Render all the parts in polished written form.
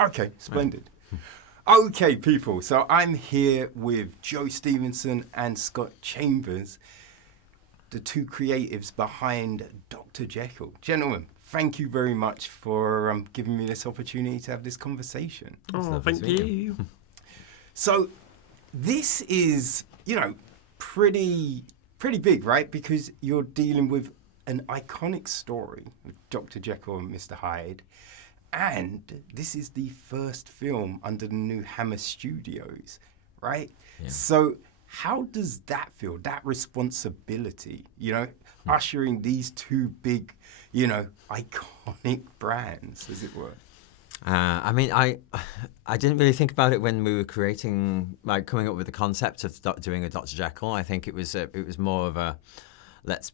Okay, splendid. Okay, people, so I'm here with Joe Stephenson and Scott Chambers, the two creatives behind Dr. Jekyll. Gentlemen, thank you very much for giving me this opportunity to have this conversation. Oh, thank you. So this is, pretty big, right? Because you're dealing with an iconic story with Dr. Jekyll and Mr. Hyde. And this is the first film under the new Hammer Studios, right? Yeah. So how does that feel, that responsibility, ushering these two big, iconic brands, as it were? I didn't really think about it when we were coming up with the concept of doing a Dr. Jekyll. I think it was more of a let's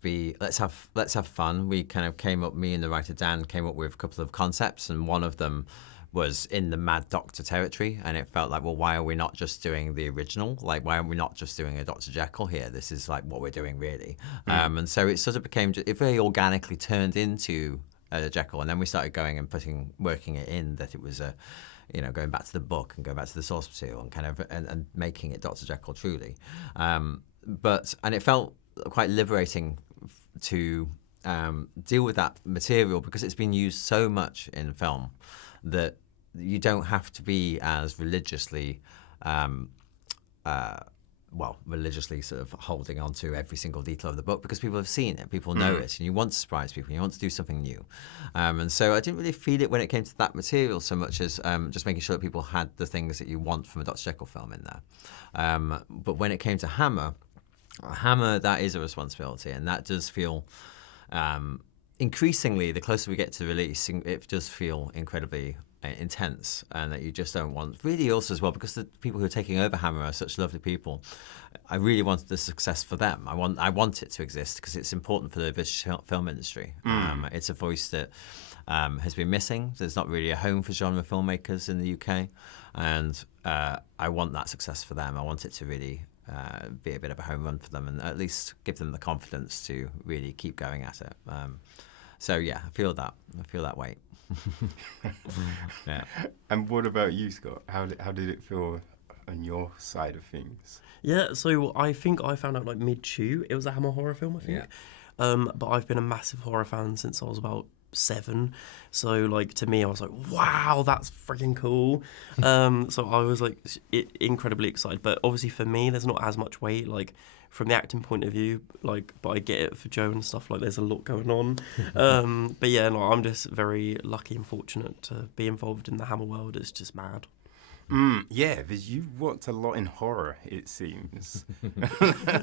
have fun. We kind of me and the writer Dan came up with a couple of concepts, and one of them was in the Mad Doctor territory, and it felt like, well, why are we not just doing the original? Like, why are we not just doing a Dr. Jekyll here? This is like what we're doing, really. And so it sort of it very organically turned into Jekyll, and then we started going and working it in that it was going back to the book and going back to the source material and kind of and making it Dr. Jekyll truly. And it felt quite liberating to deal with that material because it's been used so much in film that you don't have to be as religiously sort of holding on to every single detail of the book because people have seen it, people know it, and you want to surprise people, you want to do something new. And so I didn't really feel it when it came to that material so much as just making sure that people had the things that you want from a Dr. Jekyll film in there. But when it came to Hammer, that is a responsibility, and that does feel increasingly, the closer we get to release, it does feel incredibly intense, and that you just don't want, really also as well, because the people who are taking over Hammer are such lovely people. I really wanted the success for them. I want it to exist because it's important for the British film industry. It's a voice that has been missing. There's not really a home for genre filmmakers in the UK, and I want that success for them. I want it to really be a bit of a home run for them, and at least give them the confidence to really keep going at it. So yeah, I feel that weight. Yeah. And what about you, Scott? How did it feel on your side of things? Yeah, so I think I found out like mid-shoot. It was a Hammer horror film, I think. Yeah. But I've been a massive horror fan since I was about 7. So like to me, I was like, wow, that's freaking cool. So I was like incredibly excited. But obviously for me, there's not as much weight like from the acting point of view. Like, but I get it for Joe and stuff. Like, there's a lot going on. But yeah, no, I'm just very lucky and fortunate to be involved in the Hammer world. It's just mad. Yeah, because you've worked a lot in horror, it seems.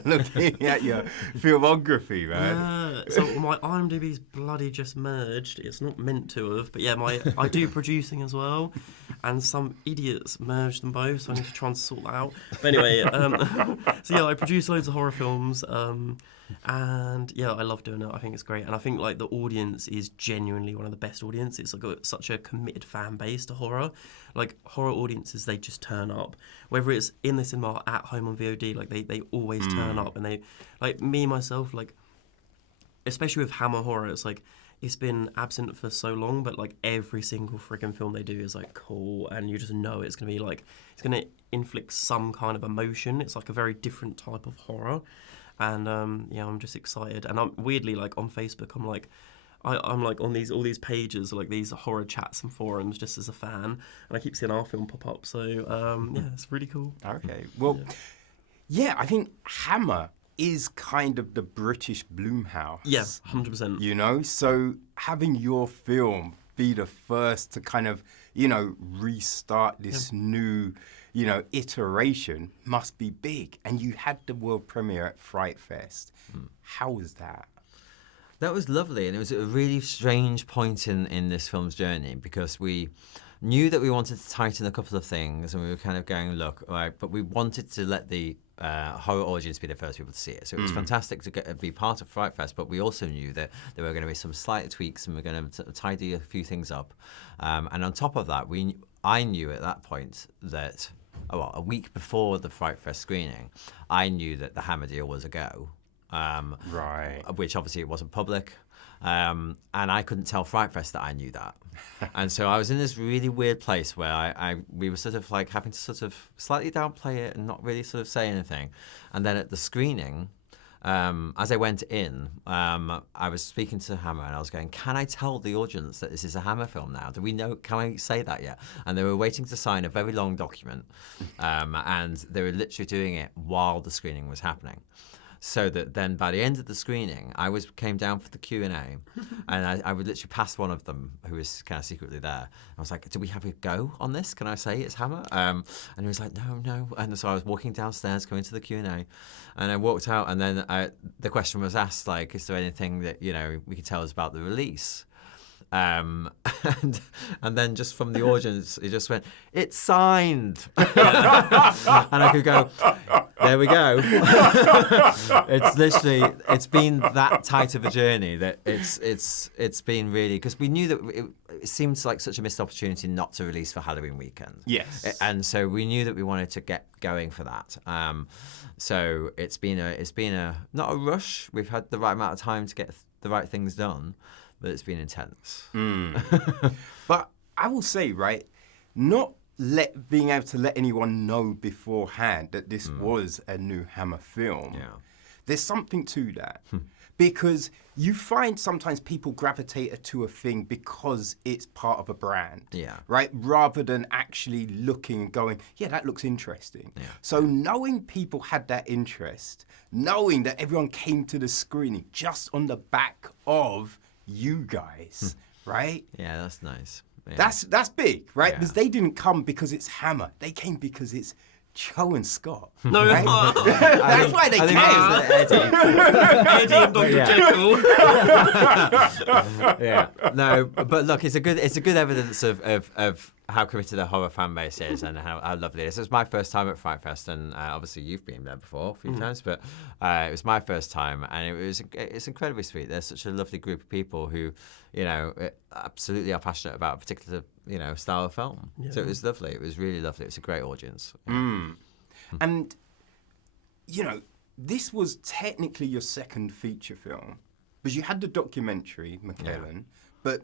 Looking at your filmography, man. Yeah, so my IMDb's bloody just merged. It's not meant to have, but yeah, I do producing as well, and some idiots merged them both, so I need to try and sort that out. But anyway, so yeah, I produce loads of horror films, and yeah, I love doing it. I think it's great, and I think like the audience is genuinely one of the best audiences. It's like got such a committed fan base to horror. Like horror audiences, they just turn up. Whether it's in the cinema or at home on VOD, like they always turn up, and they like me myself, like especially with Hammer horror, it's like it's been absent for so long, but like every single freaking film they do is like cool, and you just know it's gonna be like it's gonna inflict some kind of emotion. It's like a very different type of horror. And yeah, I'm just excited. And I'm weirdly like on Facebook, I'm like on all these pages, like these horror chats and forums, just as a fan, and I keep seeing our film pop up. So yeah, it's really cool. Okay, well, yeah, I think Hammer is kind of the British Blumhouse. Yeah, 100%. So having your film be the first to kind of restart this new iteration must be big. And you had the world premiere at Fright Fest. How was that? That was lovely, and it was a really strange point in this film's journey because we knew that we wanted to tighten a couple of things, and we were kind of going, look, right, but we wanted to let the horror audience be the first people to see it. So it was fantastic to be part of Fright Fest, but we also knew that there were going to be some slight tweaks, and we're going to tidy a few things up. And on top of that, I knew at that point that, a week before the Fright Fest screening, I knew that the Hammer deal was a go. Right. Which obviously it wasn't public. And I couldn't tell Fright Fest that I knew that. And so I was in this really weird place where we were sort of like having to sort of slightly downplay it and not really sort of say anything. And then at the screening, as I went in, I was speaking to Hammer and I was going, can I tell the audience that this is a Hammer film now? Do we know, can I say that yet? And they were waiting to sign a very long document. And they were literally doing it while the screening was happening. So that then by the end of the screening, came down for the Q&A, and I would literally pass one of them who was kind of secretly there. I was like, do we have a go on this? Can I say it's Hammer? And he was like, no. And so I was walking downstairs, going to the Q&A, and I walked out, and then the question was asked, like, is there anything that, we could tell us about the release? And then just from the audience, it just went, it's signed. And I could go, there we go. It's been that tight of a journey that it's been really, because we knew that it seemed like such a missed opportunity not to release for Halloween weekend. Yes. And so we knew that we wanted to get going for that. So it's been a not a rush. We've had the right amount of time to get the right things done. But it's been intense. But I will say, right, not being able to let anyone know beforehand that this was a new Hammer film. Yeah. There's something to that. Because you find sometimes people gravitate to a thing because it's part of a brand. Yeah. Right? Rather than actually looking and going, yeah, that looks interesting. Yeah. So knowing people had that interest, knowing that everyone came to the screening just on the back of you guys, right? Yeah, that's nice. Yeah. That's big, right? Yeah. Because they didn't come because it's Hammer. They came because it's Joe and Scott. No, right? That's why they came. Eddie and Dr. Jekyll. Yeah. No, but look, it's a good evidence of how committed the horror fan base is and how lovely it is. It was my first time at Fright Fest, and obviously you've been there before a few times, but it was my first time, and it's incredibly sweet. There's such a lovely group of people who, absolutely are passionate about a particular, style of film. Yeah. So it was lovely. It was really lovely. It was a great audience. Yeah. And, this was technically your second feature film, because you had the documentary, McKellen, but,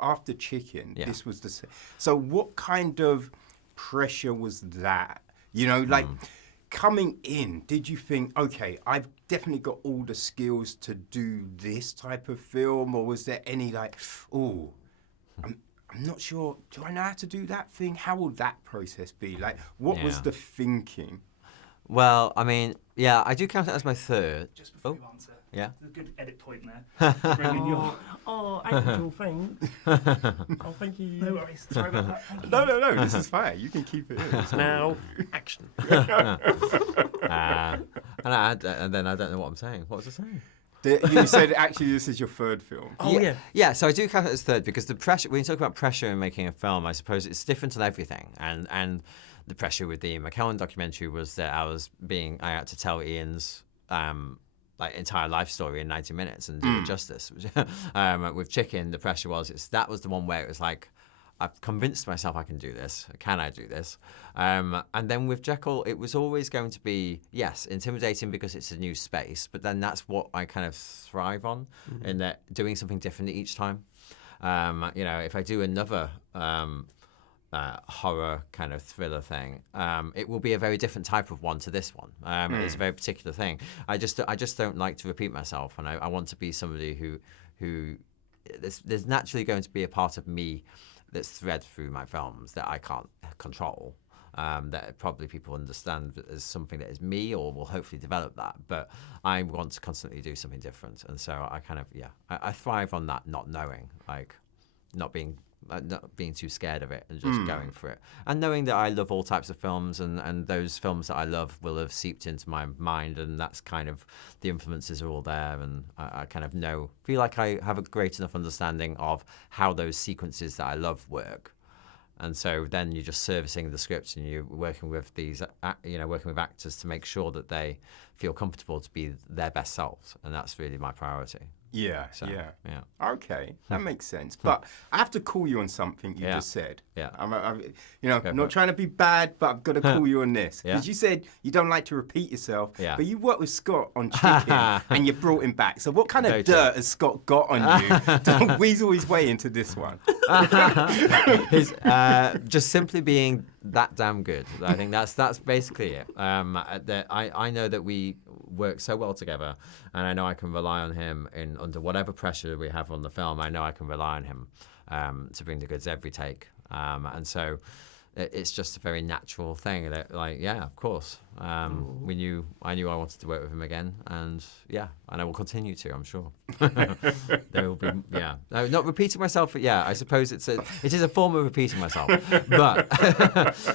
after Chicken, this was the... So what kind of pressure was that? Coming in, did you think, okay, I've definitely got all the skills to do this type of film, or was there any I'm not sure, do I know how to do that thing? How will that process be? What was the thinking? Well, I mean, yeah, I do count it as my third. Just before you answer. Yeah. There's a good edit point there. Bring in your... Angel, thanks. Thank you. No worries. Sorry about that. Thank you. No, this is fine. You can keep it in. Now, action. And then I don't know what I'm saying. What was I saying? You said actually this is your third film. Oh, yeah. Yeah, so I do count it as third because the pressure, when you talk about pressure in making a film, I suppose it's different on everything. And the pressure with the McKellen documentary was that I had to tell Ian's entire life story in 90 minutes and do it justice. With Chicken, the pressure that was the one where it was like, I've convinced myself I can do this. Can I do this? And then with Jekyll, it was always going to be, yes, intimidating because it's a new space, but then that's what I kind of thrive on, in that doing something different each time. If I do another horror kind of thriller thing, it will be a very different type of one to this one. It's a very particular thing. I just don't like to repeat myself, and I want to be somebody who there's naturally going to be a part of me that's thread through my films that I can't control, that probably people understand as something that is me or will hopefully develop that. But I want to constantly do something different. And so I kind of, I thrive on that not knowing, not being too scared of it and just going for it. And knowing that I love all types of films and those films that I love will have seeped into my mind, and that's kind of, the influences are all there, and I kind of feel like I have a great enough understanding of how those sequences that I love work. And so then you're just servicing the scripts and you're working with working with actors to make sure that they feel comfortable to be their best selves. And that's really my priority. Yeah, So, yeah. yeah. Okay, that makes sense. But I have to call you on something you Yeah. just said. Yeah. I'm Go I'm for not it. trying to be bad, but I've got to call you on this. Yeah. Because you said you don't like to repeat yourself, Yeah. but you worked with Scott on Chicken and you brought him back. So what kind of Very true. dirt has Scott got on you to weasel his way into this one? His, just simply being that damn good. I think that's basically it. I know that we work so well together, and I know I can rely on him under whatever pressure we have on the film. I know I can rely on him to bring the goods every take, and so it's just a very natural thing. That, like, yeah, of course, I knew I wanted to work with him again, and yeah, and I will continue to. I'm sure there will be. Yeah, no, not repeating myself, but yeah, I suppose it is a form of repeating myself, but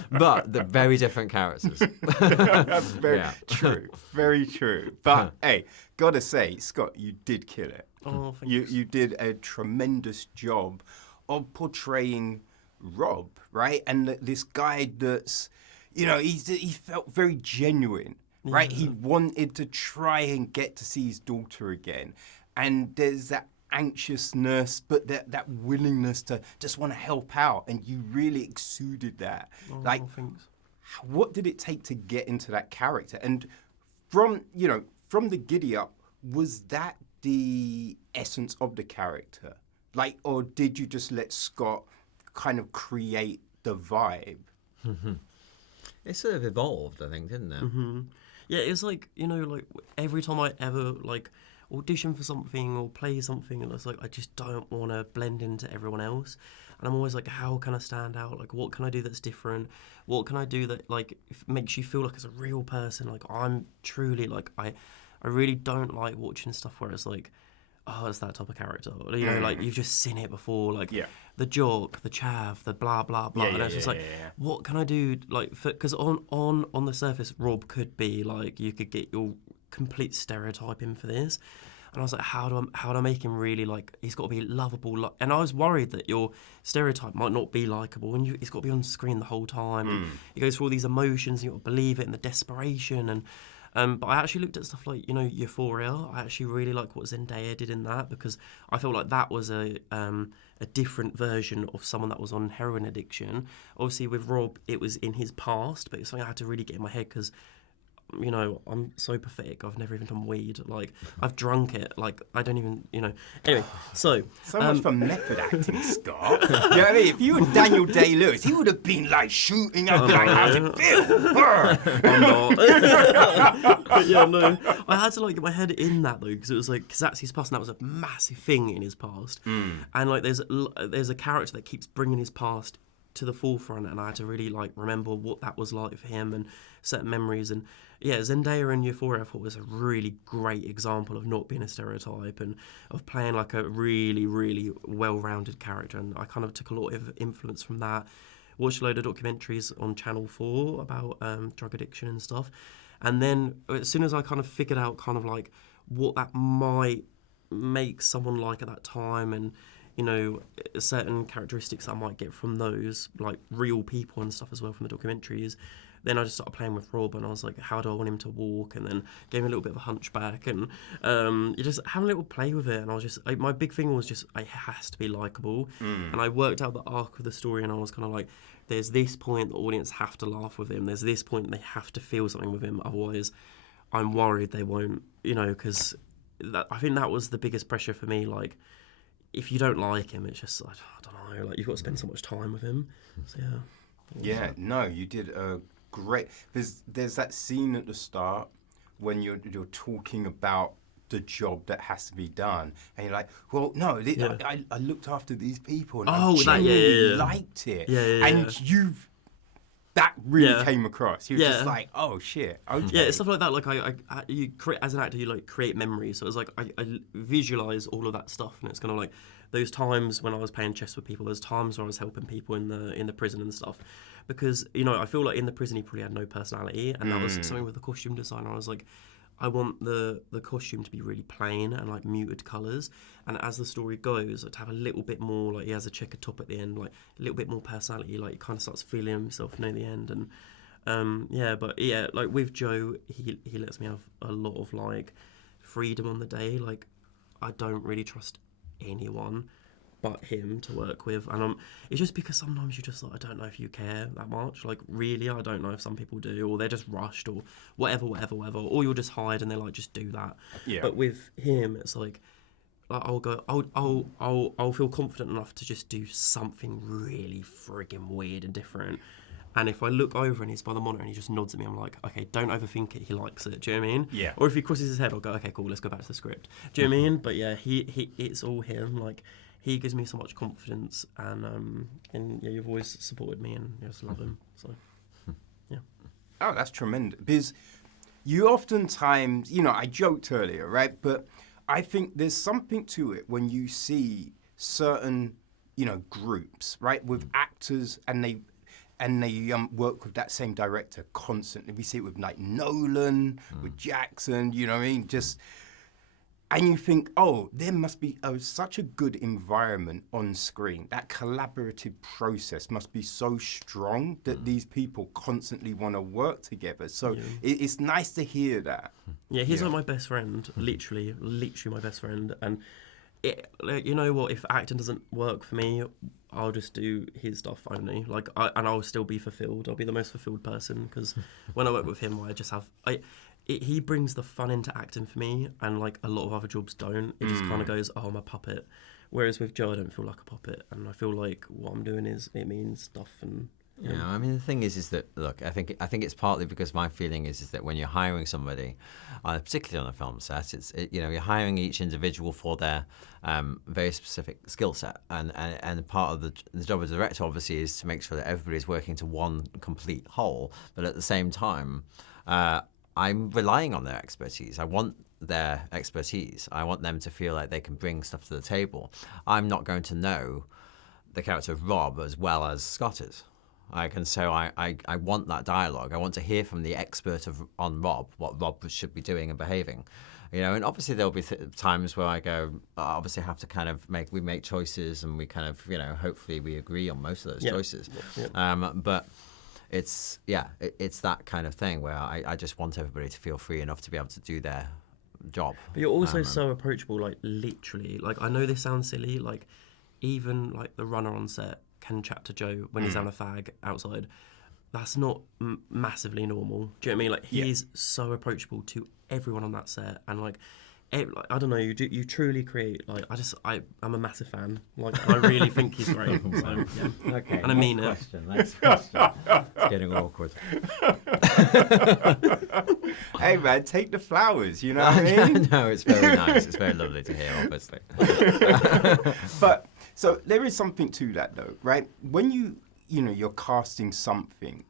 but the very different characters. That's very Yeah. true. Very true. But hey, gotta say, Scott, you did kill it. Oh, thank You did a tremendous job of portraying Rob, right? And this guy that's, he felt very genuine, right? He wanted to try and get to see his daughter again. And there's that anxiousness, but that willingness to just want to help out. And you really exuded that. Oh, Like, thanks. what did it take to get into that character? And from the giddy up, was that the essence of the character? Like, or did you just let Scott kind of create the vibe? It sort of evolved, I think, didn't it? Mm-hmm. Yeah, it's like, like every time I ever like audition for something or play something, and it's like I just don't want to blend into everyone else, and I'm always like, how can I stand out? Like, what can I do that's different? What can I do that like makes you feel like as a real person? Like, I'm truly like I really don't like watching stuff where it's like, oh, it's that type of character. Like you've just seen it before, like the joke, the chav, the blah blah blah. And it's just like, what can I do? Like, because on the surface, Rob could be like, you could get your complete stereotyping for this. And I was like, how do I make him really like? He's got to be lovable. And I was worried that your stereotype might not be likable, and he's got to be on screen the whole time. And he goes through all these emotions, and you got to believe it, and the desperation and. But I actually looked at stuff like, Euphoria. I actually really like what Zendaya did in that, because I felt like that was a different version of someone that was on heroin addiction. Obviously, with Rob, it was in his past, but it's something I had to really get in my head because, I'm so pathetic. I've never even done weed. Like, I've drunk it. Like, I don't even, Anyway, so... So much for method acting, Scott. You know what I mean? If you were Daniel Day-Lewis, he would have been like shooting up like, how's it feel? I'm not. But yeah, no. I had to like get my head in that though, because it was like, because that's his past, and that was a massive thing in his past. And like, there's a character that keeps bringing his past to the forefront, and I had to really like remember what that was like for him and certain memories. And yeah, Zendaya in Euphoria I thought was a really great example of not being a stereotype and of playing like a really, really well-rounded character. And I kind of took a lot of influence from that. Watched a load of documentaries on Channel 4 about drug addiction and stuff. And then as soon as I kind of figured out kind of like what that might make someone like at that time, and certain characteristics I might get from those, like real people and stuff as well from the documentaries, then I just started playing with Rob, and I was like, how do I want him to walk? And then gave him a little bit of a hunchback, and you just have a little play with it. And I was just, my big thing was just, it has to be likeable. And I worked out the arc of the story, and I was kind of like, there's this point the audience have to laugh with him. There's this point they have to feel something with him. Otherwise, I'm worried they won't, because I think that was the biggest pressure for me. Like, if you don't like him, it's just, I don't know, like, you've got to spend so much time with him. So, yeah. Yeah, no, you did a great... There's that scene at the start when you're talking about the job that has to be done, and you're like, well, no, I looked after these people, and I genuinely liked it. And that really came across. You're just like, oh shit, okay. Yeah, it's stuff like that. Like you create, as an actor, you like create memories. So it's like I visualize all of that stuff, and it's kind of like those times when I was playing chess with people. Those times where I was helping people in the prison and stuff. Because I feel like in the prison he probably had no personality, and that was something with the costume designer. I was like, I want the costume to be really plain and like muted colours, and as the story goes, to have a little bit more, like he has a checkered top at the end, like a little bit more personality, like he kind of starts feeling himself near the end. And like with Joe, he lets me have a lot of like freedom on the day. Like I don't really trust anyone but him to work with, and it's just because sometimes you just like, I don't know if you care that much, like really I don't know if some people do, or they're just rushed or whatever, or you'll just hide and they're like, just do that. But with him it's like I'll feel confident enough to just do something really friggin' weird and different, and if I look over and he's by the monitor and he just nods at me, I'm like, okay, don't overthink it, he likes it. Do you know what I mean? Yeah. Or if he crosses his head, I'll go, okay, cool, let's go back to the script. Do you know what I mean? But yeah, he it's all him. Like, he gives me so much confidence, and yeah, you've always supported me, and I just love him. So, yeah. Oh, that's tremendous. Because you oftentimes, I joked earlier, right? But I think there's something to it when you see certain, groups, right, with actors, and they work with that same director constantly. We see it with like Nolan, with Jackson. You know what I mean? And you think, oh, there must be such a good environment on screen. That collaborative process must be so strong that these people constantly want to work together. So it's nice to hear that. Yeah, he's like my best friend, literally my best friend. And you know what? If acting doesn't work for me, I'll just do his stuff only. And I'll still be fulfilled. I'll be the most fulfilled person, because when I work with him, I just have. He brings the fun into acting for me, and like a lot of other jobs don't. It just kind of goes, oh, I'm a puppet. Whereas with Joe, I don't feel like a puppet, and I feel like what I'm doing it means stuff. And yeah, I mean, the thing is that, look, I think it's partly because my feeling is that when you're hiring somebody, particularly on a film set, you're hiring each individual for their very specific skill set, and part of the job of the director obviously is to make sure that everybody's working to one complete whole, but at the same time, I'm relying on their expertise. I want their expertise. I want them to feel like they can bring stuff to the table. I'm not going to know the character of Rob as well as Scott is. So I want that dialogue. I want to hear from the expert on Rob what Rob should be doing and behaving. And obviously there'll be times where I go, I obviously have to kind of make choices, and we kind of, hopefully we agree on most of those choices. Yeah. But it's that kind of thing where I just want everybody to feel free enough to be able to do their job. But you're also so approachable, like literally. Like, I know this sounds silly, like even like the runner on set can chat to Joe when he's down a fag outside. That's not massively normal. Do you know what I mean? Like, he's so approachable to everyone on that set, and like I don't know, you truly create, like, I'm a massive fan. Like, I really think he's great. So, yeah. Okay. And I mean it. Next question. It's getting awkward. Hey man, take the flowers, you know what I mean? No, it's very nice. It's very lovely to hear, obviously. But so there is something to that though, right? When you're casting something,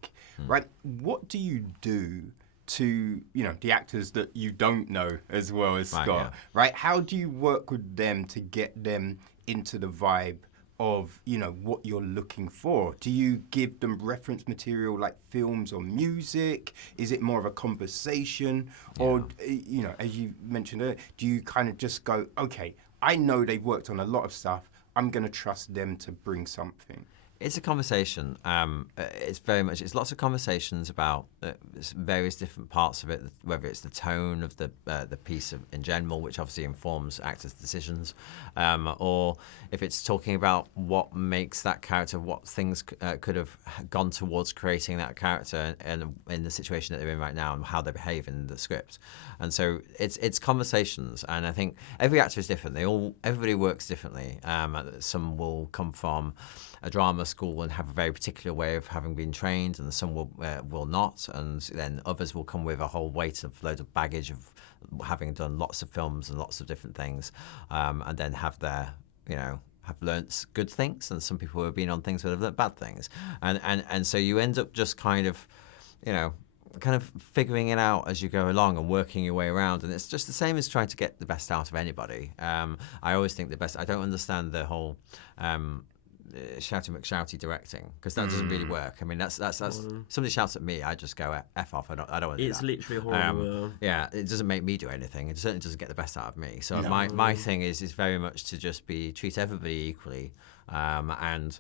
right? What do you do to the actors that you don't know as well as Scott, right? How do you work with them to get them into the vibe of what you're looking for? Do you give them reference material like films or music? Is it more of a conversation, or as you mentioned earlier, do you kind of just go, okay, I know they've worked on a lot of stuff, I'm going to trust them to bring something? It's a conversation. It's lots of conversations about various different parts of it, whether it's the tone of the piece in general, which obviously informs actors' decisions, or if it's talking about what makes that character, what things could have gone towards creating that character and in the situation that they're in right now, and how they behave in the script. And so it's conversations, and I think every actor is different. Everybody works differently. Some will come from a drama school and have a very particular way of having been trained, and some will not, and then others will come with a whole weight of loads of baggage of having done lots of films and lots of different things, and then have learnt good things, and some people have been on things that have learnt bad things, and so you end up just kind of figuring it out as you go along and working your way around, and it's just the same as trying to get the best out of anybody. I always think the best. I don't understand the whole shouty McShouty directing, because that doesn't really work. I mean, that's somebody shouts at me, I just go F off. I don't want to do that. It's literally horrible. Yeah, it doesn't make me do anything. It certainly doesn't get the best out of me. So my thing is very much to just treat everybody equally, and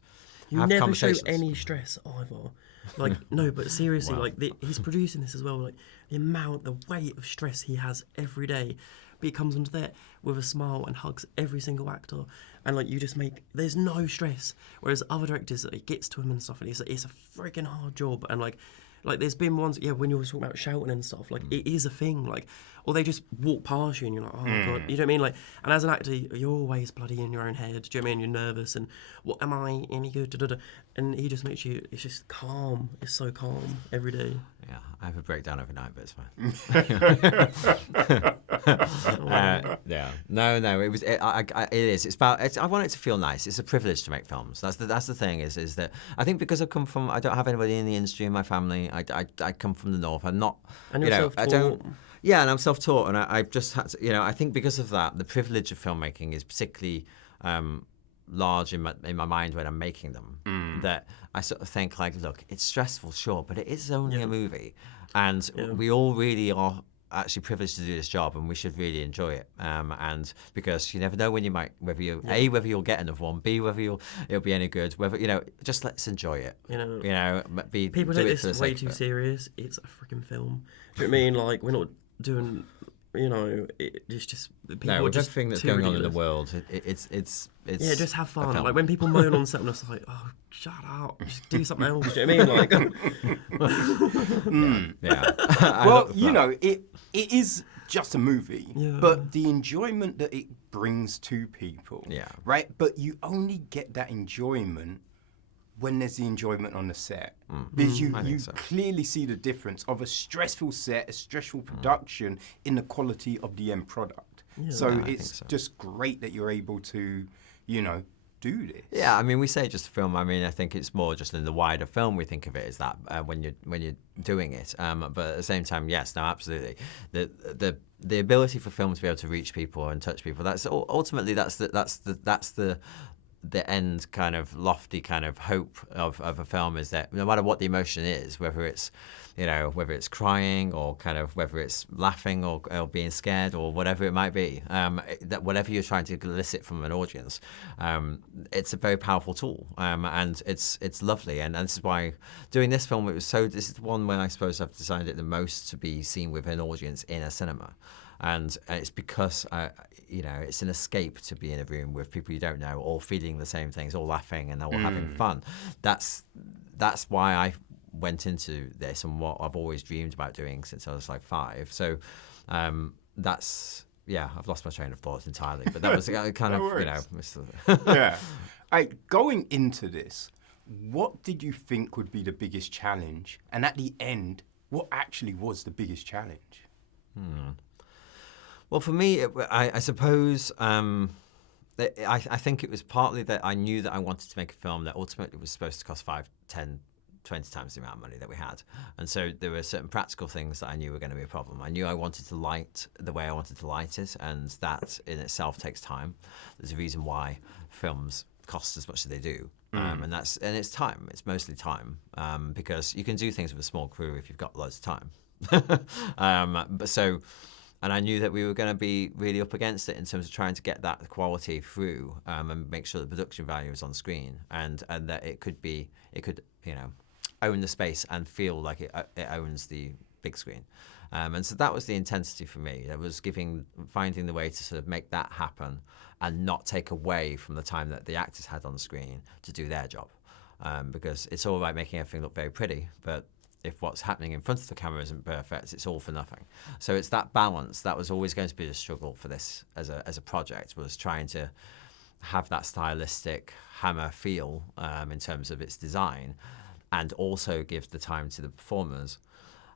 you have never show conversations. any stress either. Like, no, but seriously, Wow. He's producing this as well. Like, the weight of stress he has every day, but he comes onto that. with a smile and hugs every single actor, and like you just make there's no stress. Whereas other directors, it gets to them and stuff, and it's a freaking hard job. And like there's been ones, when you were talking about shouting and stuff, like it is a thing, like, or they just walk past you and you're like, oh god, you know what I mean? Like, and as an actor, you're always bloody in your own head. Do you know what I mean? You're nervous and what am I any good? Da, da, da. And he just makes you. It's just calm. It's so calm every day. Yeah, I have a breakdown every night, but it's fine. Yeah, no, it was. It is. It's about. I want it to feel nice. It's a privilege to make films. That's the thing. Is that I think because I don't have anybody in the industry in my family. I come from the north. I'm not. And you're self-taught. I don't. Yeah, and I'm self-taught, and I've just had to. I think because of that, the privilege of filmmaking is particularly large in my mind when I'm making them. That I sort of think like, look, it's stressful, sure, but it is only a movie, and we all really are actually privileged to do this job, and we should really enjoy it. And because you never know when you might, whether you'll get another one, B, whether it'll be any good, whether just let's enjoy it. People take this way too serious. It's a freaking film. Do you know what I mean? Like, we're not doing. It's just people no, with just everything that's too going on in the ridiculous. world, it's just have a fun. film. Like when people moan on set, I'm just like, oh, shut up, just do something else. Do you know what I mean? Like, Yeah. Well, it is just a movie, Yeah. but the enjoyment that it brings to people, Yeah. right? But you only get that enjoyment when there's the enjoyment on the set. Because you so. clearly see the difference of a stressful set, a stressful production in the quality of the end product. So I it's think so. just great that you're able to, do this. Yeah, I mean, we say just a film. I mean, I think it's more just in the wider film we think of it as that when you're doing it. But at the same time, yes, no, absolutely. The ability for film to be able to reach people and touch people. That's ultimately that's the end kind of lofty kind of hope of a film, is that no matter what the emotion is, whether it's crying or kind of whether it's laughing or being scared or whatever it might be, that whatever you're trying to elicit from an audience, it's a very powerful tool, and it's lovely, and this is why doing this film, this is the one where I suppose I've designed it the most to be seen with an audience in a cinema. And it's because, it's an escape to be in a room with people you don't know, all feeling the same things, all laughing and all having fun. That's why I went into this and what I've always dreamed about doing since I was like 5. So I've lost my train of thought entirely. But that was kind of, Yeah. Going into this, what did you think would be the biggest challenge? And at the end, what actually was the biggest challenge? Well, for me, I suppose I think it was partly that I knew that I wanted to make a film that ultimately was supposed to cost 5, 10, 20 times the amount of money that we had. And so there were certain practical things that I knew were going to be a problem. I knew I wanted to light the way I wanted to light it, and that in itself takes time. There's a reason why films cost as much as they do. And it's time. It's mostly time, because you can do things with a small crew if you've got loads of time. And I knew that we were going to be really up against it in terms of trying to get that quality through, and make sure the production value was on screen, and that it could own the space and feel like it owns the big screen. And so that was the intensity for me. It was finding the way to sort of make that happen and not take away from the time that the actors had on the screen to do their job. Because it's all right making everything look very pretty, but if what's happening in front of the camera isn't perfect, it's all for nothing. So it's that balance that was always going to be the struggle for this as a project, was trying to have that stylistic Hammer feel in terms of its design, and also give the time to the performers,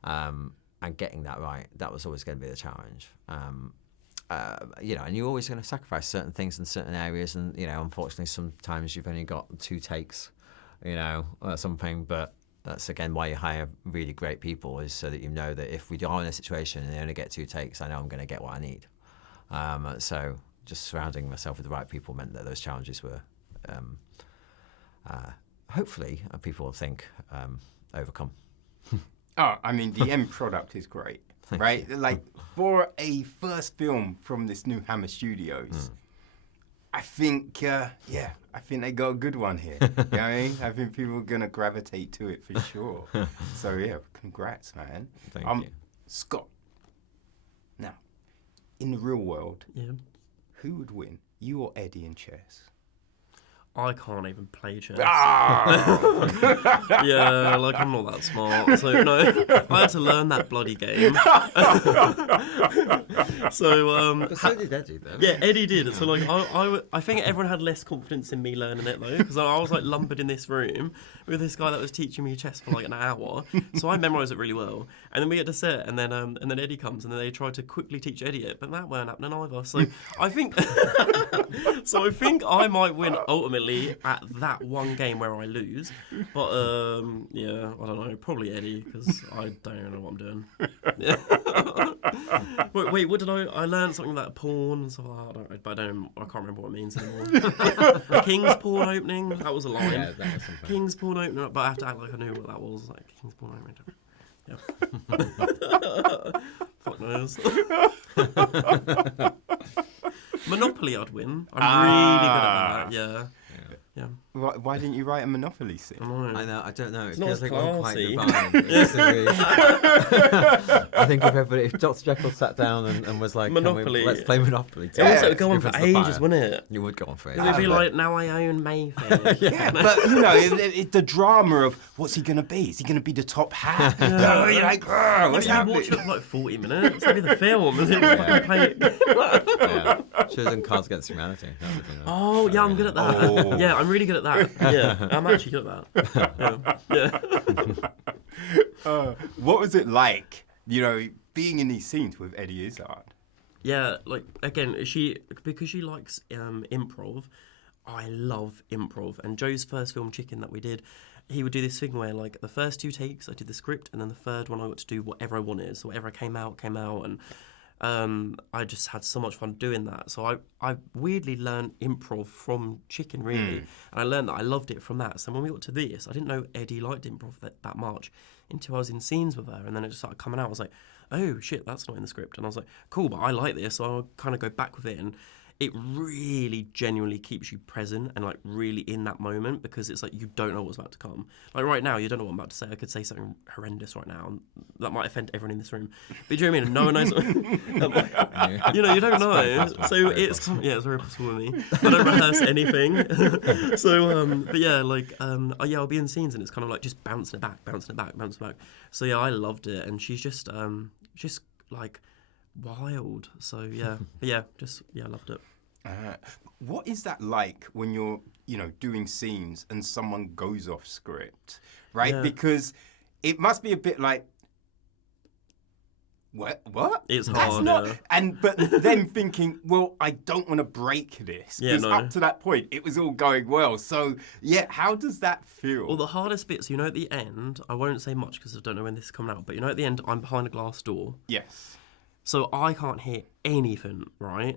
and getting that right. That was always going to be the challenge. And you're always going to sacrifice certain things in certain areas, and unfortunately sometimes you've only got 2 takes, or something, but that's again why you hire really great people, is so that you know that if we are in a situation and they only get 2 takes, I know I'm going to get what I need. So just surrounding myself with the right people meant that those challenges were, hopefully, people will think, overcome. Oh, I mean, the end product is great, right? Like, for a first film from this new Hammer Studios, I think they got a good one here. You know what I mean? I think people are going to gravitate to it for sure. So, yeah, congrats, man. Thank you. Scott, now, in the real world, who would win, you or Eddie in chess? I can't even play chess. Ah! Yeah, like I'm not that smart. So no, I had to learn that bloody game. So But so did Eddie, though. yeah, Eddie did. So like I think everyone had less confidence in me learning it though, because I was like lumbered in this room with this guy that was teaching me chess for like an hour. So I memorised it really well, and then we get to set, and then Eddie comes, and then they tried to quickly teach Eddie it, but that weren't happening either. So I think I might win ultimately at that one game where I lose, but yeah, I don't know, probably Eddie, because I don't even know what I'm doing. wait, what did I learned something like pawn and stuff like that, I can't remember what it means anymore. The King's pawn opening, that was a line. Yeah, that was something. King's pawn opening, but I have to act like I knew what that was, like King's pawn opening. Yeah. Fuck knows. Monopoly I'd win. I'm really good at that, yeah. Yeah. Why didn't you write a Monopoly scene? I know. I don't know. It It's not feels as like one quite classy. divine. I think if Dr. Jekyll sat down and was like, Monopoly. let's play Monopoly. It also Yeah, would go on for Give us the fire. ages, wouldn't it? You would go on for It ages. would be like, now I own Mayfair. Yeah, but you know, the drama of what's he going to be? Is he going to be the top hat? No, you're like, "Ugh, what's Maybe happening? watch it for like 40 minutes. Maybe the film. And then fucking play it. Yeah. Should have done Cards Against Humanity. That would have been Oh, yeah, I'm good at that. Oh. Yeah, I'm really good at that. Yeah, I'm actually good at that. Yeah. What was it like, you know, being in these scenes with Eddie Izzard? Yeah, like, again, because she likes improv, I love improv. And Joe's first film, Chicken, that we did, he would do this thing where, like, the first 2 takes, I did the script, and then the third one, I got to do whatever I wanted. So whatever came out, and I just had so much fun doing that. So I weirdly learned improv from Chicken, really. And I learned that I loved it from that. So when we got to this, I didn't know Eddie liked improv that much until I was in scenes with her. And then it just started coming out. I was like, oh, shit, that's not in the script. And I was like, cool, but I like this. So I'll kind of go back with it. And it really genuinely keeps you present and like really in that moment, because it's like you don't know what's about to come. Like right now, you don't know what I'm about to say. I could say something horrendous right now, and that might offend everyone in this room. But do you know what I mean? No one knows. You know, you don't know. So it's it's very possible with me. I don't rehearse anything. So but yeah, like I'll be in scenes and it's kind of like just bouncing it back. So yeah, I loved it, and she's just like wild. So yeah, but yeah, I loved it. What is that like when you're, you know, doing scenes and someone goes off script, right? Yeah. Because it must be a bit like, what? It's That's hard, not, yeah. but then thinking, well, I don't want to break this. Yeah, Because no. up to that point, it was all going well. So yeah, how does that feel? Well, the hardest bits, you know, at the end, I won't say much because I don't know when this is coming out, but you know, at the end, I'm behind a glass door. Yes. So I can't hear anything, right?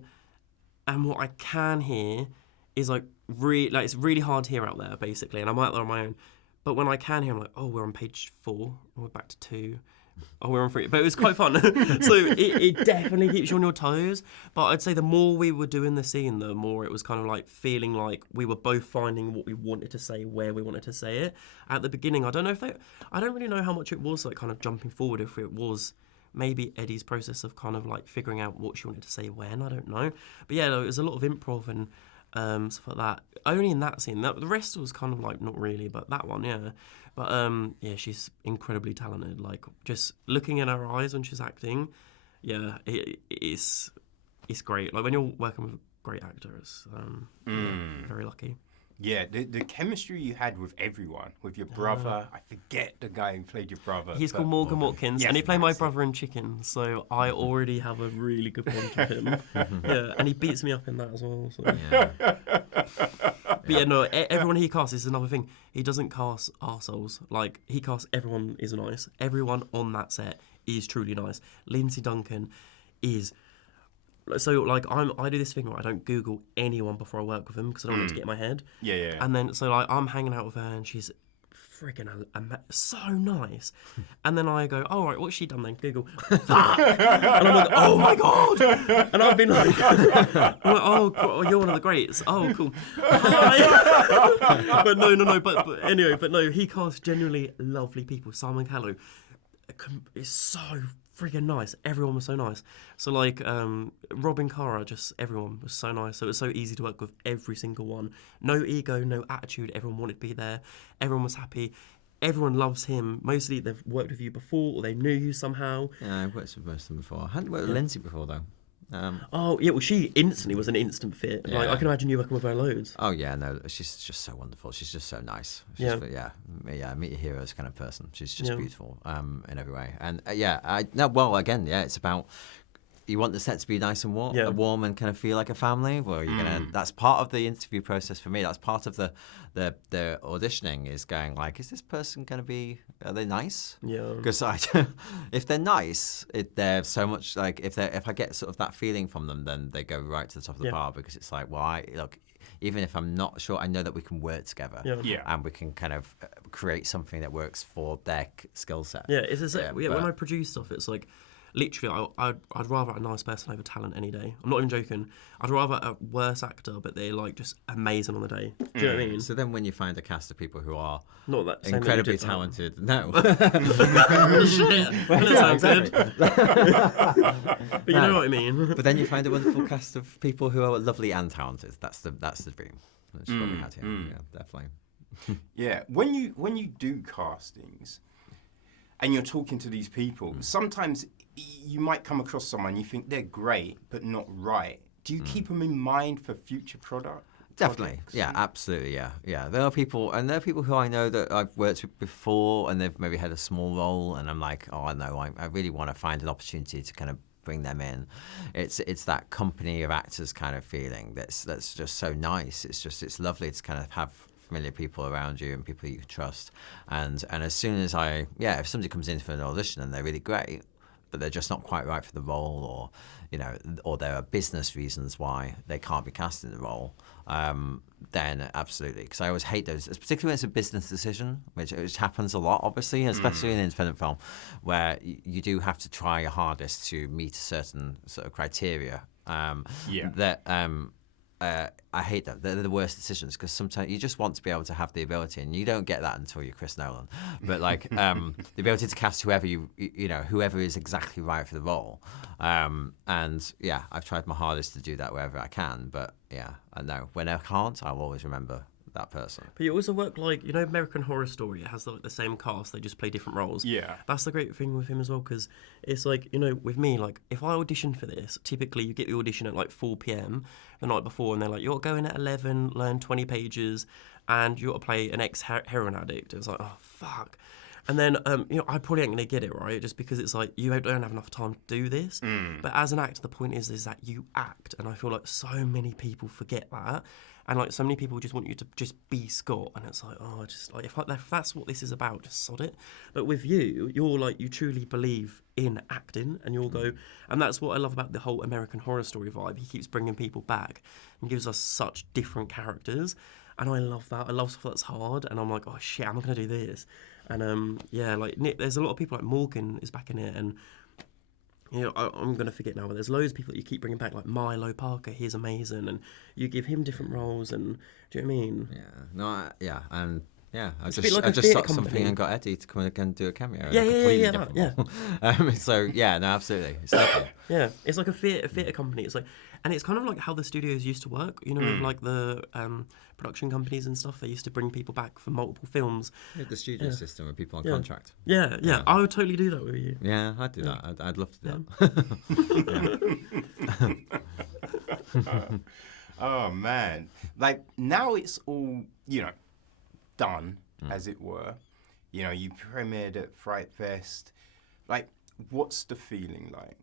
And what I can hear is like it's really hard to hear out there, basically. And I'm out there on my own. But when I can hear, I'm like, oh, we're on page 4. Oh, we're back to 2. Oh, we're on 3. But it was quite fun. So it definitely keeps you on your toes. But I'd say the more we were doing the scene, the more it was kind of like feeling like we were both finding what we wanted to say, where we wanted to say it. At the beginning, I don't really know how much it was like kind of jumping forward, if it was maybe Eddie's process of kind of like figuring out what she wanted to say when, I don't know. But yeah, no, it was a lot of improv and stuff like that. Only in that scene. The rest was kind of like not really, but that one, yeah. But yeah, she's incredibly talented. Like just looking in her eyes when she's acting, yeah, it's great. Like when you're working with great actors, very lucky. Yeah, the chemistry you had with everyone, with your brother. I forget the guy who played your brother. He's but- called Morgan Watkins, Yes, and he played my that's it. brother in Chicken, so I already have a really good bond with him. Yeah, and he beats me up in that as well. So. Yeah. But yeah, no, everyone he casts is another thing. He doesn't cast arseholes. Like, he casts everyone is nice. Everyone on that set is truly nice. Lindsay Duncan is... So, like, I do this thing where I don't Google anyone before I work with them because I don't want it to get in my head. Yeah. And then, so, like, I'm hanging out with her and she's friggin' so nice. And then I go, oh, right, what's she done then? Google that. And I'm like, oh my God. And I've been like, oh, you're one of the greats. Oh, cool. Hi. But no. But anyway, he casts genuinely lovely people. Simon Callow is so friggin' nice. Everyone was so nice. So like Robin, Cara, just everyone was so nice. So it was so easy to work with every single one. No ego, no attitude. Everyone wanted to be there. Everyone was happy. Everyone loves him. Mostly they've worked with you before or they knew you somehow. Yeah, I've worked with most of them before. I hadn't worked with Lindsay before though. Oh yeah, well she instantly was an instant fit. Like Yeah. I can imagine you working with her loads. Oh yeah, no, she's just so wonderful. She's just so nice. She's meet your heroes kind of person. She's just beautiful in every way. And it's about you want the set to be nice and warm and kind of feel like a family. Well, you're gonna. That's part of the interview process for me. That's part of the auditioning is going like, is this person gonna be? Are they nice? Yeah. Because if they're nice, they're so much like if I get sort of that feeling from them, then they go right to the top of the bar because it's like, well, even if I'm not sure, I know that we can work together, and we can kind of create something that works for their skill set. Yeah, when I produce stuff, it's like. Literally, I'd rather a nice person over talent any day. I'm not even joking. I'd rather a worse actor, but they're like just amazing on the day. Do you know what I mean? So then, when you find a cast of people who are not that incredibly talented, no, shit, that sounds good. But you know what I mean. But then you find a wonderful cast of people who are lovely and talented. That's the dream. That's what we had here. Yeah, definitely. Yeah, when you do castings, and you're talking to these people, sometimes you might come across someone you think they're great but not right. Do you keep them in mind for future Definitely, projects? yeah, absolutely, yeah. There are people who I know that I've worked with before, and they've maybe had a small role, and I'm like, oh no, I really want to find an opportunity to kind of bring them in. It's that company of actors kind of feeling that's just so nice. It's lovely to kind of have familiar people around you and people you can trust. And as soon as if somebody comes in for an audition and they're really great, but they're just not quite right for the role, or there are business reasons why they can't be cast in the role, then absolutely. Because I always hate those, particularly when it's a business decision, which happens a lot, obviously, especially in independent film, where you do have to try your hardest to meet a certain sort of criteria. I hate that. They're the worst decisions because sometimes you just want to be able to have the ability, and you don't get that until you're Chris Nolan. But like the ability to cast whoever whoever is exactly right for the role. And yeah, I've tried my hardest to do that wherever I can. But yeah, I know when I can't, I'll always remember that person. But you also work like, American Horror Story. It has like the same cast, they just play different roles. Yeah. That's the great thing with him as well, because it's like, with me, like if I audition for this, typically you get the audition at like 4 p.m. the night before, and they're like, you're going at 11, learn 20 pages, and you got to play an ex-heroin addict. It's like, oh fuck. And then, I probably ain't going to get it, right? Just because it's like, you don't have enough time to do this. But as an actor, the point is that you act. And I feel like so many people forget that. And like so many people just want you to just be Scott, and it's like, oh, just like if that's what this is about, just sod it. But with you, you're like, you truly believe in acting, and you'll go, and that's what I love about the whole American Horror Story vibe. He keeps bringing people back and gives us such different characters, and I love that. I love stuff that's hard, and I'm like, oh shit, I'm not gonna do this. And like Nick, there's a lot of people like Morgan is back in it, and. I'm going to forget now, but there's loads of people that you keep bringing back, like Milo Parker, he's amazing, and you give him different roles, and do you know what I mean? I It's a bit like a just theatre shot something company. and got Eddie to come and do a cameo. Yeah. So yeah, no, absolutely. It's lovely. Yeah, it's like a theatre company. It's like, and it's kind of like how the studios used to work, with like the production companies and stuff. They used to bring people back for multiple films. The studio system with people on contract. Yeah, I would totally do that with you. Yeah, I'd do that. I'd love to do that. Oh man, like now it's all done, as it were. You premiered at Fright Fest. Like, what's the feeling like?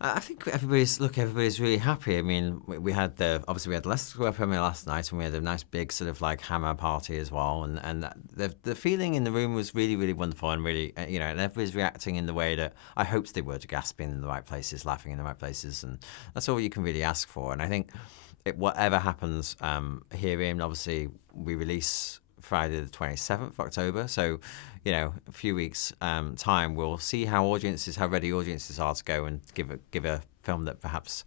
I think everybody's really happy. I mean, we had the Leicester Square premiere last night, and we had a nice big sort of like hammer party as well. And the feeling in the room was really, really wonderful, and really, and everybody's reacting in the way that I hoped they were, gasping in the right places, laughing in the right places, and that's all you can really ask for. And I think whatever happens herein, obviously we release Friday the 27th of October, so a few weeks time we'll see how ready audiences are to go and give a film that perhaps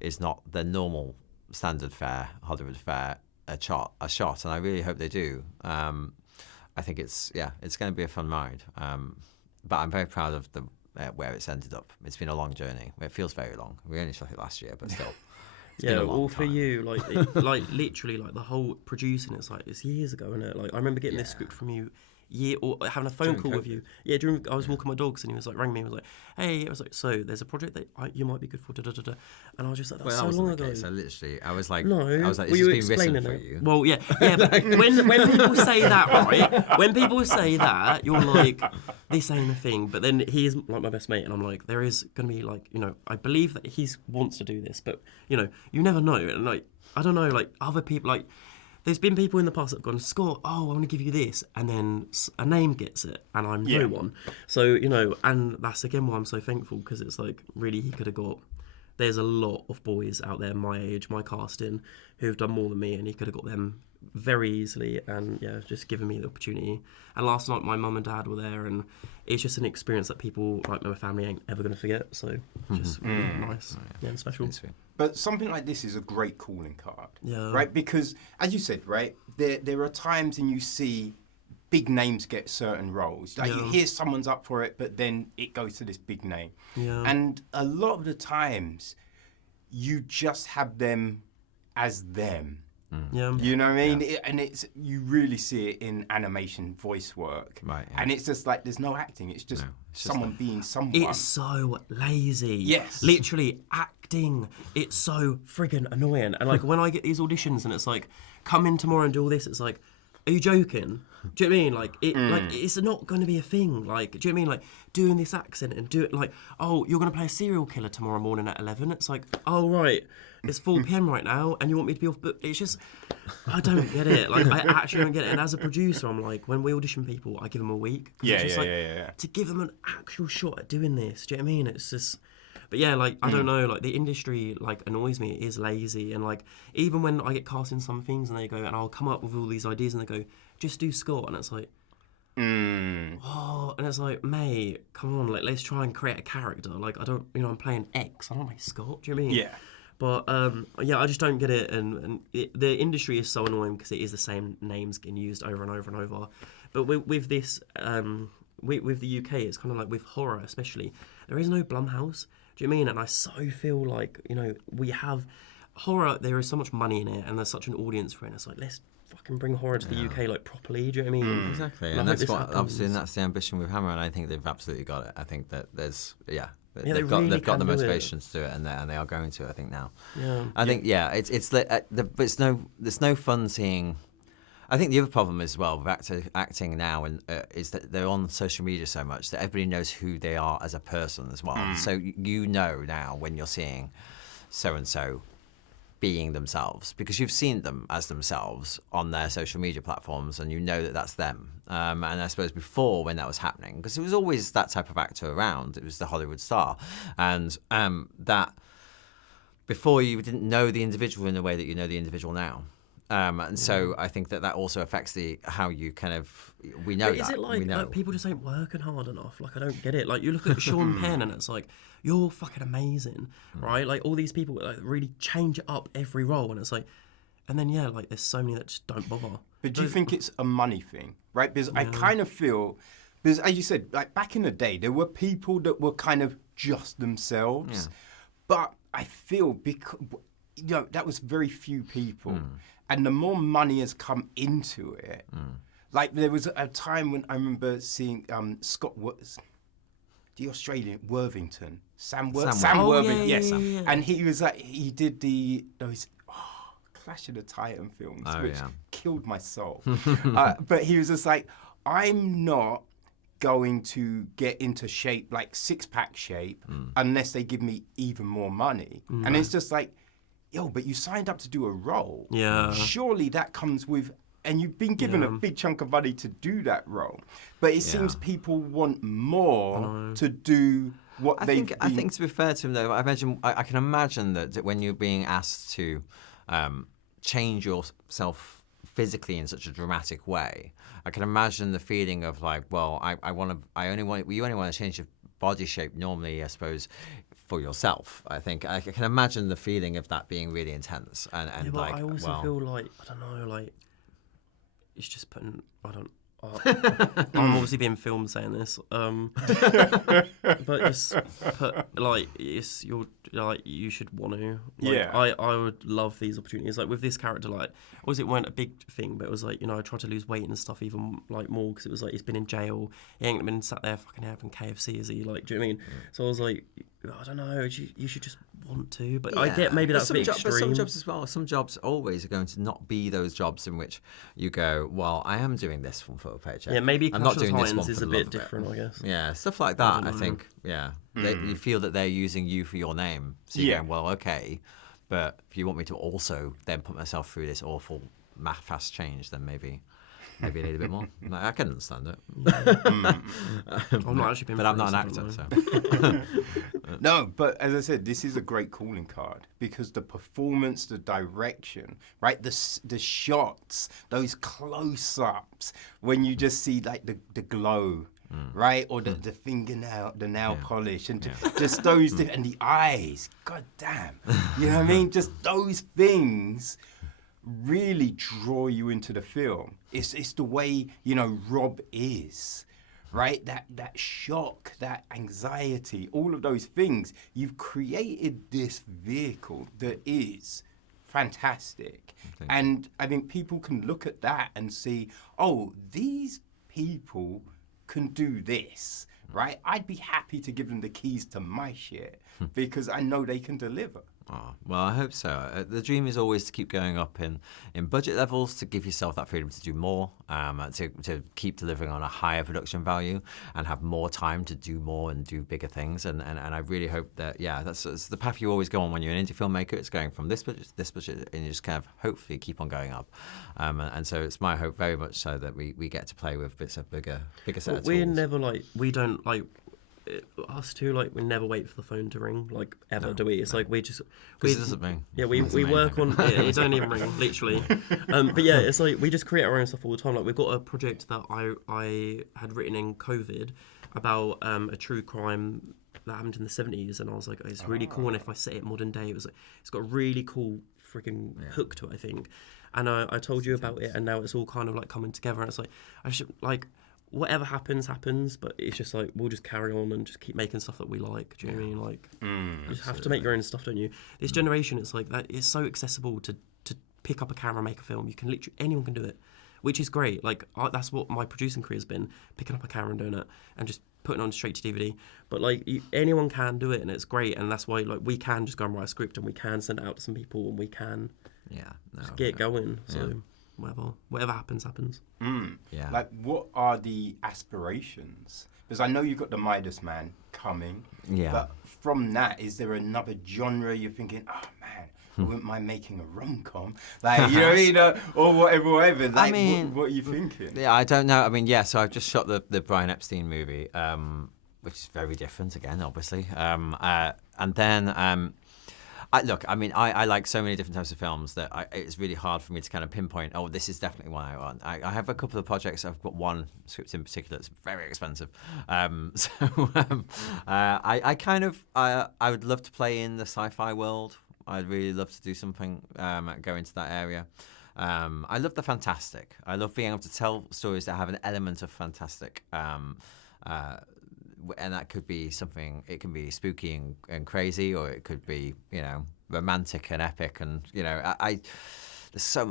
is not the normal standard fare, Hollywood fare, a shot, and I really hope they do. I think it's going to be a fun ride. but I'm very proud of the where it's ended up. It's been a long journey. It feels very long. We only shot it last year, but still. It's been Yeah, a long all for time. you, like, like literally, like the whole producing. It's years ago, isn't it? Like I remember getting this script from you, or having a phone During call with COVID. you. Yeah, I was walking my dogs, and he was like, rang me. And was like, hey, I was like, so there's a project that you might be good for. Da da da da. And I was just like, that's Well, that so long wasn't the ago. case. I literally, I was like, No, this were has you been explaining written for it? you. Well, yeah, but when people say that, right? When people say that, you're like, this ain't a thing. But then he is like my best mate, and I'm like, there is gonna be like, I believe that he wants to do this, but you never know. And like, I don't know, like other people, like there's been people in the past that have gone, Scott, I want to give you this, and then a name gets it, and I'm no one. So and that's again why I'm so thankful, because it's like really he could have got. There's a lot of boys out there my age, my casting, who have done more than me, and he could have got them very easily, and just given me the opportunity. And last night my mum and dad were there, and it's just an experience that people like my family ain't ever going to forget, so just really nice and special. But something like this is a great calling card, Yeah. right? Because, as you said, right, there are times and you see big names get certain roles. Like you hear someone's up for it, but then it goes to this big name. Yeah. And a lot of the times, you just have them as them. Yeah. You know what I mean? And you really see it in animation voice work. Right, yeah. And it's just like there's no acting. It's just it's just someone being someone. It's so lazy. Yes. Literally acting. It's so friggin' annoying. And like when I get these auditions and it's like, come in tomorrow and do all this, it's like, are you joking? Do you know what I mean? Like like it's not going to be a thing. Like, do you know what I mean? Like doing this accent and do it like, oh, you're going to play a serial killer tomorrow morning at 11. It's like, oh right, it's 4 p.m. right now, and you want me to be off? But it's just, I don't get it. Like I actually don't get it. And as a producer, I'm like, when we audition people, I give them a week. 'Cause it's just like, to give them an actual shot at doing this. Do you know what I mean? It's just. But yeah, like, I don't know, like, the industry, like, annoys me. It is lazy. And, like, even when I get cast in some things and they go, and I'll come up with all these ideas and they go, just do Scott. And it's like, oh, and it's like, mate, come on, like, let's try and create a character. Like, I don't, I'm playing X. I don't like Scott. Do you know what I mean? Yeah. But, yeah, I just don't get it. And the industry is so annoying because it is the same names getting used over and over and over. But with this, with the UK, it's kind of like with horror especially, there is no Blumhouse. Do you know what I mean? And I so feel like, we have horror, there is so much money in it and there's such an audience for it. And it's like, let's fucking bring horror to the UK, like, properly. Do you know what I mean? Exactly. And I And hope that's this what, happens. obviously, and that's the ambition with Hammer, and I think they've absolutely got it. I think that there's, they they've got really the can do it. motivation to do it, and they are going to, I think, now. Yeah. I think, but there's no fun seeing. I think the other problem as well with acting now is that they're on social media so much that everybody knows who they are as a person as well. So you know now when you're seeing so and so being themselves because you've seen them as themselves on their social media platforms, and you know that that's them. And I suppose before, when that was happening, because it was always that type of actor around, it was the Hollywood star, and that before you didn't know the individual in the way that you know the individual now. And so I think that also affects how you kind of, we know But that. is it we like know. people just ain't working hard enough? Like, I don't get it. Like, you look at Sean Penn and it's like, you're fucking amazing, right? Like, all these people like really change it up every role, and it's like, and then like there's so many that just don't bother. But do you think it's a money thing, right? Because I kind of feel, because as you said, like back in the day, there were people that were kind of just themselves. But I feel because, that was very few people. And the more money has come into it, like there was a time when I remember seeing the Australian Worthington, Sam Worthington, yes. Yeah. And he was like, he did those Clash of the Titan films, which killed my soul. But he was just like, I'm not going to get into shape, like six-pack shape, unless they give me even more money. And it's just like, but you signed up to do a role. Yeah. Surely that comes with, and you've been given a big chunk of money to do that role. But it seems people want more to do what I they've think, I think to be fair to him though, I can imagine that when you're being asked to change yourself physically in such a dramatic way, I can imagine the feeling of like, well, you only want to change your body shape normally, I suppose, for yourself. I think I can imagine the feeling of that being really intense, and But like, I also feel like, I don't know, like it's just putting, I'm obviously being filmed saying this, but just put like it's your like you should want to. Like, Yeah. I would love these opportunities. Like with this character, like obviously it weren't a big thing, but it was like I tried to lose weight and stuff even like more because it was like he's been in jail. He ain't been sat there fucking having KFC, is he? Like, do you know what I mean? So I was like, I don't know. You should just want to, but I get maybe that's a bit extreme. But some jobs as well. Some jobs always are going to not be those jobs in which you go, well, I am doing this one for a paycheck. Yeah, maybe I'm not Clash of doing this one Titans for is a the love bit of it. different, I guess. Yeah, stuff like that. I don't know. think. Yeah, you feel that they're using you for your name. So you're going, well, okay, but if you want me to also then put myself through this awful fast change, then maybe I need a bit more. Like, I can understand it. I've not actually been, but I'm through not an this, I actor, don't know. so. No, but as I said, this is a great calling card because the performance, the direction, right? The shots, those close-ups, when you just see like the glow, right? Or the fingernail, the nail polish, and just those, and the eyes. God damn. You know what I mean? Just those things really draw you into the film. It's the way, Rob is. Right, that shock, that anxiety, all of those things. You've created this vehicle that is fantastic, and I think people can look at that and see, oh, these people can do this. Right, I'd be happy to give them the keys to my shit because I know they can deliver. Oh, well, I hope so. The dream is always to keep going up in budget levels, to give yourself that freedom to do more, to keep delivering on a higher production value and have more time to do more and do bigger things. And I really hope that, that's the path you always go on when you're an indie filmmaker. It's going from this budget to this budget, and you just kind of hopefully keep on going up. And so it's my hope very much so that we get to play with bits of bigger set of tools. We're never we don't us two, we never wait for the phone to ring, ever, do we? It's we just... Because it doesn't ring. Yeah, we work on... it don't even ring, literally. But yeah, it's we just create our own stuff all the time. We've got a project that I had written in COVID about a true crime that happened in the 70s, and I was like, it's really cool, and if I set it modern day, it's got a really cool freaking hook to it, I think. And I told you about it, and now it's all kind of coming together, and it's I should, whatever happens, but it's just we'll just carry on and just keep making stuff that we like. Do you know what I mean? You just have to make your own stuff, don't you? This generation, it's that it's so accessible to pick up a camera and make a film. You can literally, anyone can do it, which is great. That's what my producing career has been, picking up a camera and doing it and just putting it on straight to DVD. But anyone can do it, and it's great, and that's why we can just go and write a script, and we can send it out to some people, and we can just get it going. So whatever happens. Yeah. What are the aspirations? Because I know you've got the Midas Man coming. Yeah. But from that, is there another genre you're thinking, oh man, I wouldn't mind making a rom-com? You know what I mean? Or whatever. What are you thinking? Yeah, I don't know. I mean, so I've just shot the Brian Epstein movie, which is very different again, obviously. And then... I like so many different types of films that it's really hard for me to kind of pinpoint, this is definitely one I want. I have a couple of projects. I've got one script in particular that's very expensive. I would love to play in the sci-fi world. I'd really love to do something, go into that area. I love the fantastic. I love being able to tell stories that have an element of fantastic. And that could be something, it can be spooky and crazy, or it could be, romantic and epic. And, there's so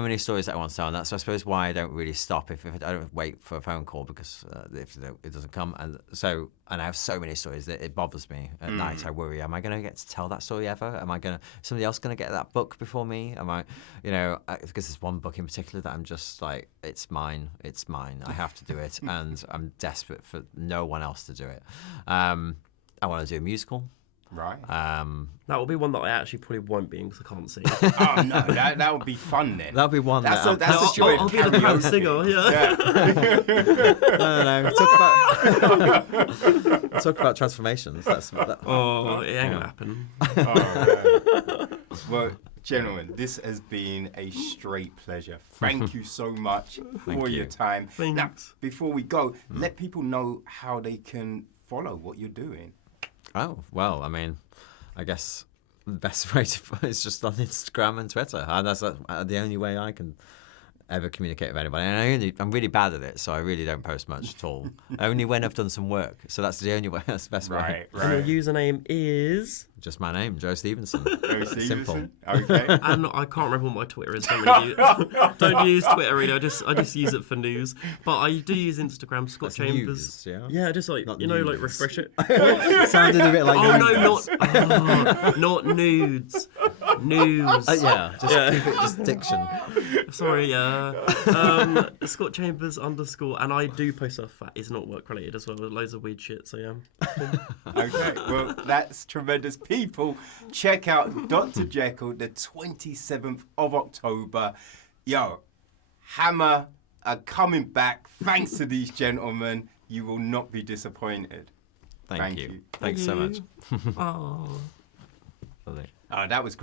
many stories that I want to tell. And that's, I suppose, why I don't really stop if I don't wait for a phone call, because if it doesn't come. And I have so many stories that it bothers me at night. I worry, am I going to get to tell that story ever? Somebody else going to get that book before me? Am I, because there's one book in particular that I'm just it's mine. I have to do it. And I'm desperate for no one else to do it. I want to do a musical. Right. That will be one that I actually probably won't be in because I can't sing. Oh no, that would be fun then. That'll be one. That's a joy. I'll be the front singer. Yeah. No. Talk about transformations. It ain't gonna happen. Oh, well, gentlemen, this has been a straight pleasure. Thank you so much for your time. Thanks. Now, before we go, let people know how they can follow what you're doing. Oh, well, I guess the best way is just on Instagram and Twitter. And that's the only way I can ever communicate with anybody. And I'm really bad at it, so I really don't post much at all. Only when I've done some work. So that's the only way. That's the best way. And your username is? Just my name, Joe Stephenson. Joe Stephenson. Simple. Okay. And I can't remember what my Twitter is. Don't use Twitter, really. I just use it for news. But I do use Instagram, Scott That's Chambers. news, yeah? Yeah, just like Not like news. refresh it. It sounded a bit like Oh news. no, not nudes. News. Yeah, just keep it just diction. Sorry, Scott Chambers _ and I do post stuff that is not work related as well, with loads of weird shit. So yeah. Okay, well, that's tremendous. People, check out Dr. Jekyll the 27th of October. Yo, Hammer are coming back. Thanks to these gentlemen. You will not be disappointed. Thank you. Thanks so much. Oh. Lovely. Oh, that was great.